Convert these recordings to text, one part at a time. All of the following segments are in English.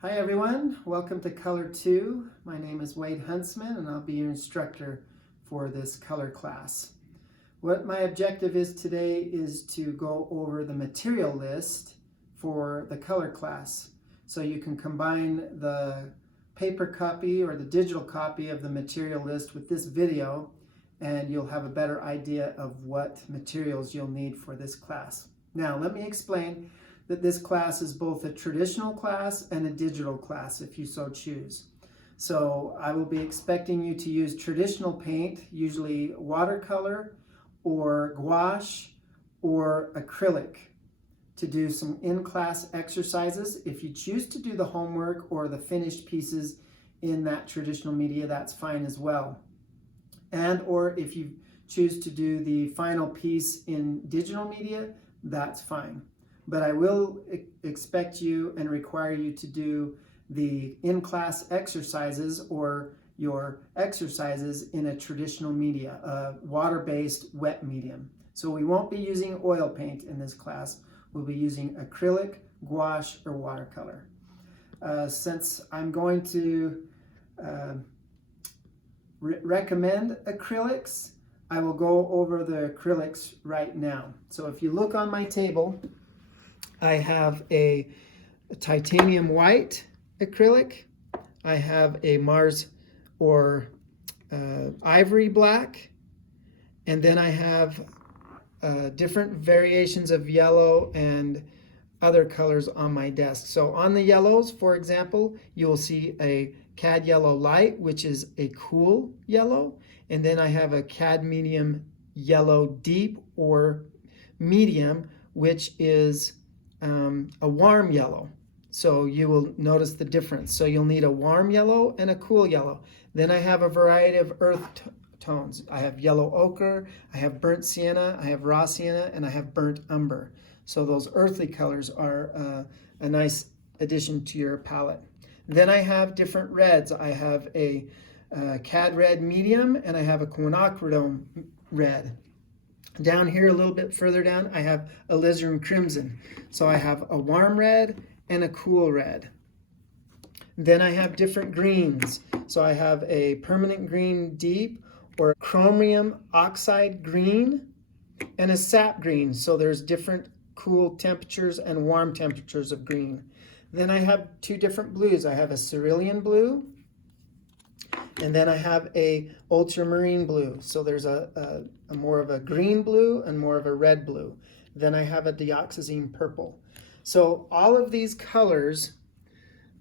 Hi everyone, welcome to Color 2. My name is Wade Huntsman and I'll be your instructor for this color class. What my objective is today is to go over the material list for the color class. So you can combine the paper copy or the digital copy of the material list with this video and you'll have a better idea of what materials you'll need for this class. Now let me explain that this class is both a traditional class and a digital class if you so choose. So I will be expecting you to use traditional paint, usually watercolor or gouache or acrylic, to do some in-class exercises. If you choose to do the homework or the finished pieces in that traditional media, that's fine as well. And or if you choose to do the final piece in digital media, that's fine. But I will expect you and require you to do the in-class exercises or your exercises in a traditional media, a water-based wet medium. So we won't be using oil paint in this class. We'll be using acrylic, gouache, or watercolor. Since I'm going to recommend acrylics, I will go over the acrylics right now. So if you look on my table, I have a titanium white acrylic. I have a Mars or ivory black. And then I have different variations of yellow and other colors on my desk. So on the yellows, for example, you will see a cad yellow light, which is a cool yellow. And then I have a cad medium yellow deep or medium, which is a warm yellow. So you will notice the difference. So you'll need a warm yellow and a cool yellow. Then I have a variety of earth tones. I have yellow ochre, I have burnt sienna, I have raw sienna, and I have burnt umber. So those earthly colors are a nice addition to your palette. Then I have different reds. I have a cad red medium and I have a quinacridone red. Down here a little bit further down, I have alizarin crimson. So I have a warm red and a cool red. Then I have different greens. So I have a permanent green deep or chromium oxide green and a sap green. So there's different cool temperatures and warm temperatures of green. Then I have two different blues. I have a cerulean blue and then I have a ultramarine blue. So there's a more of a green blue and more of a red blue. Then I have a dioxazine purple. So all of these colors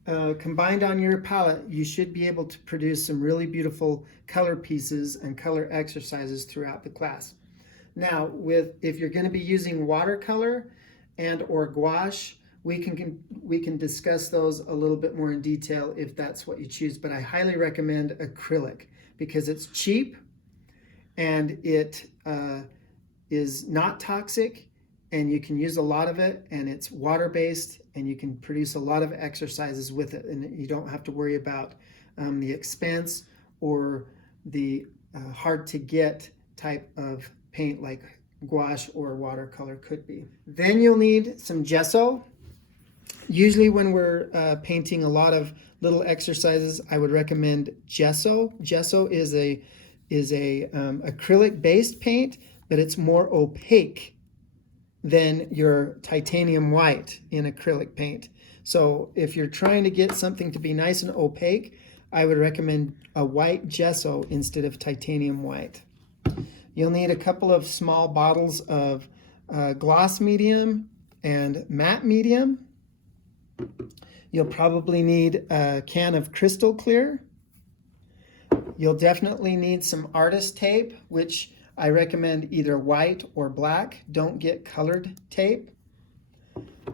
combined on your palette, you should be able to produce some really beautiful color pieces and color exercises throughout the class. Now, if you're going to be using watercolor and or gouache, we can discuss those a little bit more in detail if that's what you choose, but I highly recommend acrylic because it's cheap and it is not toxic and you can use a lot of it and it's water-based and you can produce a lot of exercises with it and you don't have to worry about the expense or the hard-to-get type of paint like gouache or watercolor could be. Then you'll need some gesso. Usually when we're painting a lot of little exercises, I would recommend gesso. Gesso is a acrylic-based paint, but it's more opaque than your titanium white in acrylic paint. So if you're trying to get something to be nice and opaque, I would recommend a white gesso instead of titanium white. You'll need a couple of small bottles of gloss medium and matte medium. You'll probably need a can of crystal clear. You'll definitely need some artist tape, which I recommend either white or black. Don't get colored tape.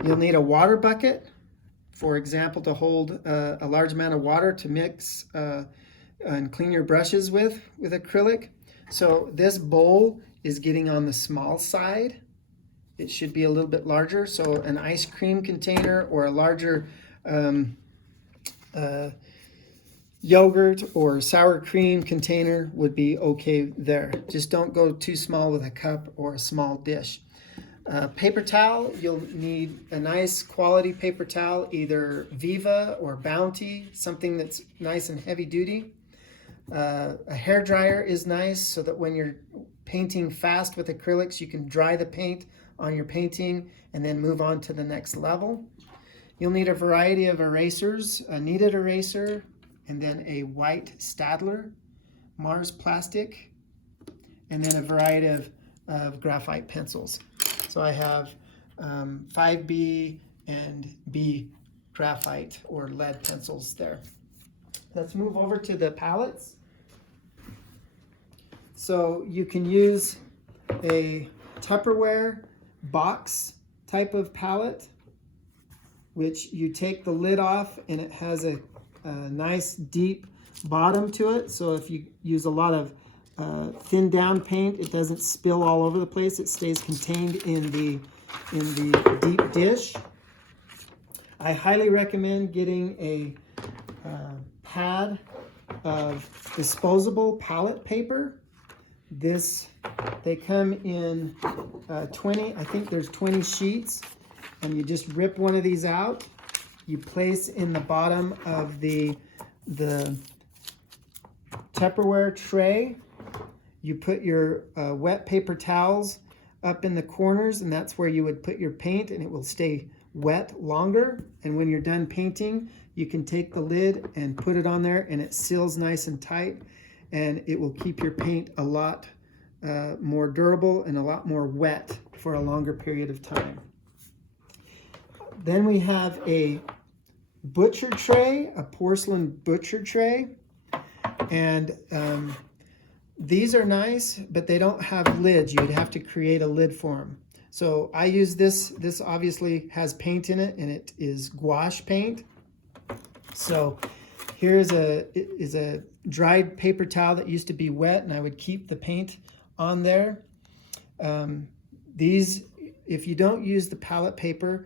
You'll need a water bucket, for example, to hold a large amount of water to mix and clean your brushes with acrylic. So this bowl is getting on the small side. It should be a little bit larger. So an ice cream container or a larger yogurt or sour cream container would be okay there. Just don't go too small with a cup or a small dish. Paper towel, you'll need a nice quality paper towel, either Viva or Bounty, something that's nice and heavy duty. A hair dryer is nice so that when you're painting fast with acrylics, you can dry the paint on your painting and then move on to the next level. You'll need a variety of erasers, a kneaded eraser, and then a white Staedtler, Mars plastic, and then a variety of graphite pencils. So I have 5B and B graphite or lead pencils there. Let's move over to the palettes. So you can use a Tupperware box type of palette, which you take the lid off and it has a nice deep bottom to it. So if you use a lot of thin down paint, it doesn't spill all over the place. It stays contained in the deep dish. I highly recommend getting a pad of disposable palette paper. They come in 20, I think there's 20 sheets, and you just rip one of these out. You place in the bottom of the Tupperware tray. You put your wet paper towels up in the corners, and that's where you would put your paint, and it will stay wet longer. And when you're done painting, you can take the lid and put it on there, and it seals nice and tight, and it will keep your paint a lot more durable and a lot more wet for a longer period of time. Then we have a butcher tray, a porcelain butcher tray, and these are nice, but they don't have lids. You'd have to create a lid for them. So I use this. This obviously has paint in it, and it is gouache paint. So here is a dried paper towel that used to be wet, and I would keep the paint on there. These, if you don't use the palette paper,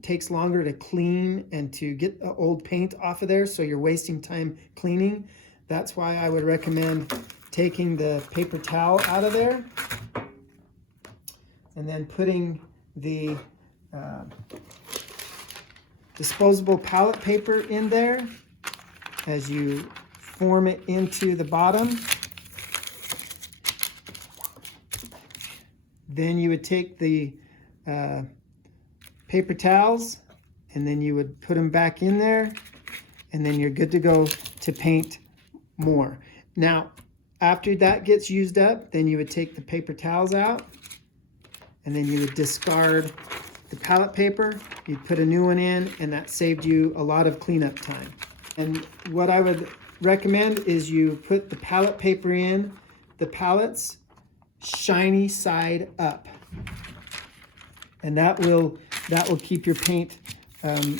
takes longer to clean and to get the old paint off of there, so you're wasting time cleaning. That's why I would recommend taking the paper towel out of there and then putting the disposable palette paper in there as you form it into the bottom. Then you would take the paper towels and then you would put them back in there, and then you're good to go to paint more. Now, after that gets used up, then you would take the paper towels out, and then you would discard the palette paper. You'd put a new one in, and that saved you a lot of cleanup time. And what I would recommend is you put the palette paper in the palettes shiny side up, and that will keep your paint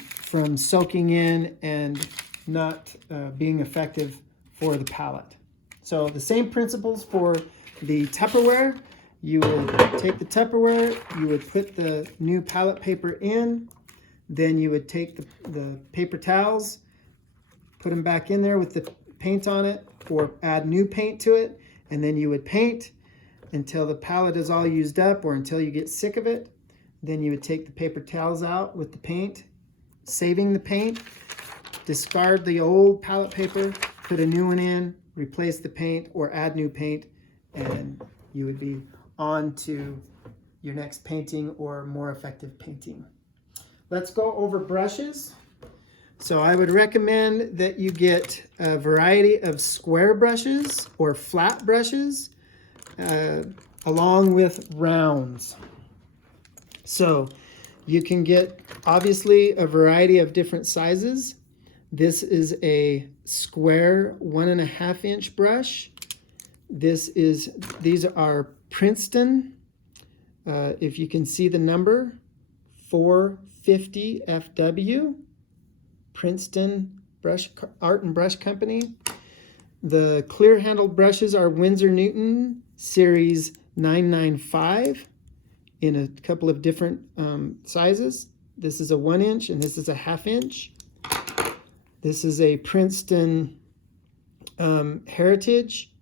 from soaking in and not being effective for the palette. So the same principles for the Tupperware. You would take the Tupperware, you would put the new palette paper in, then you would take the paper towels, put them back in there with the paint on it, or add new paint to it, and then you would paint until the palette is all used up or until you get sick of it. Then you would take the paper towels out with the paint, saving the paint, discard the old palette paper, put a new one in, replace the paint or add new paint, and you would be on to your next painting or more effective painting. Let's go over brushes. So I would recommend that you get a variety of square brushes or flat brushes along with rounds. So you can get obviously a variety of different sizes. This is a square 1.5 inch brush. These are Princeton. If you can see the number, 450 FW, Princeton Art and Brush Company. The clear handled brushes are Winsor Newton Series 995 in a couple of different sizes. This is a 1 inch and this is a 1/2 inch. This is a Princeton Heritage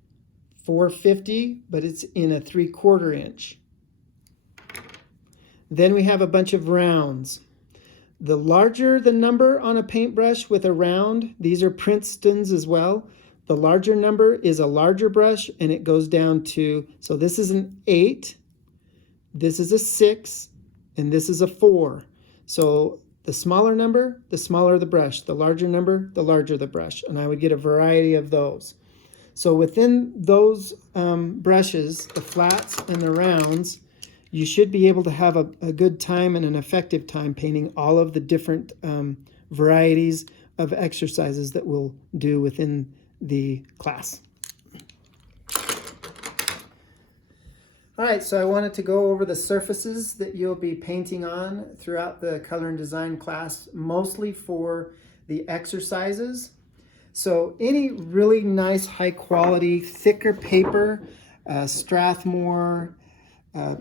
450, but it's in a 3/4 inch. Then we have a bunch of rounds. The larger the number on a paintbrush with a round, these are Princeton's as well. The larger number is a larger brush, and it goes down to, so this is an 8, this is a 6, and this is a 4. So the smaller number, the smaller the brush. The larger number, the larger the brush. And I would get a variety of those. So within those brushes, the flats and the rounds, you should be able to have a good time and an effective time painting all of the different varieties of exercises that we'll do within the class. All right, so I wanted to go over the surfaces that you'll be painting on throughout the color and design class, mostly for the exercises. So any really nice, high quality, thicker paper, Strathmore, a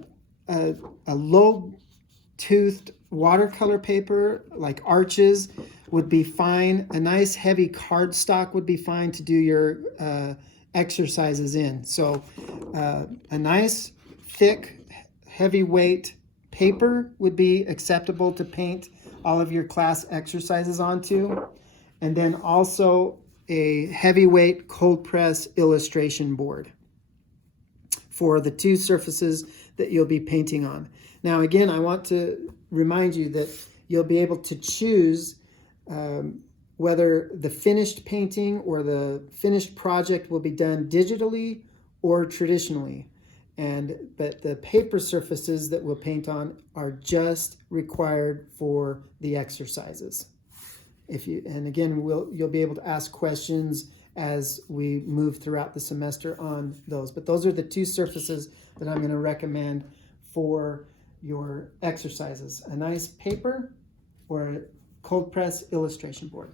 low-toothed watercolor paper like Arches would be fine. A nice heavy cardstock would be fine to do your exercises in. So a nice thick heavyweight paper would be acceptable to paint all of your class exercises onto. And then also a heavyweight cold press illustration board for the two surfaces that you'll be painting on. Now again, I want to remind you that you'll be able to choose whether the finished painting or the finished project will be done digitally or traditionally. But the paper surfaces that we'll paint on are just required for the exercises. And again, you'll be able to ask questions as we move throughout the semester on those. But those are the two surfaces that I'm going to recommend for your exercises: a nice paper or a cold press illustration board.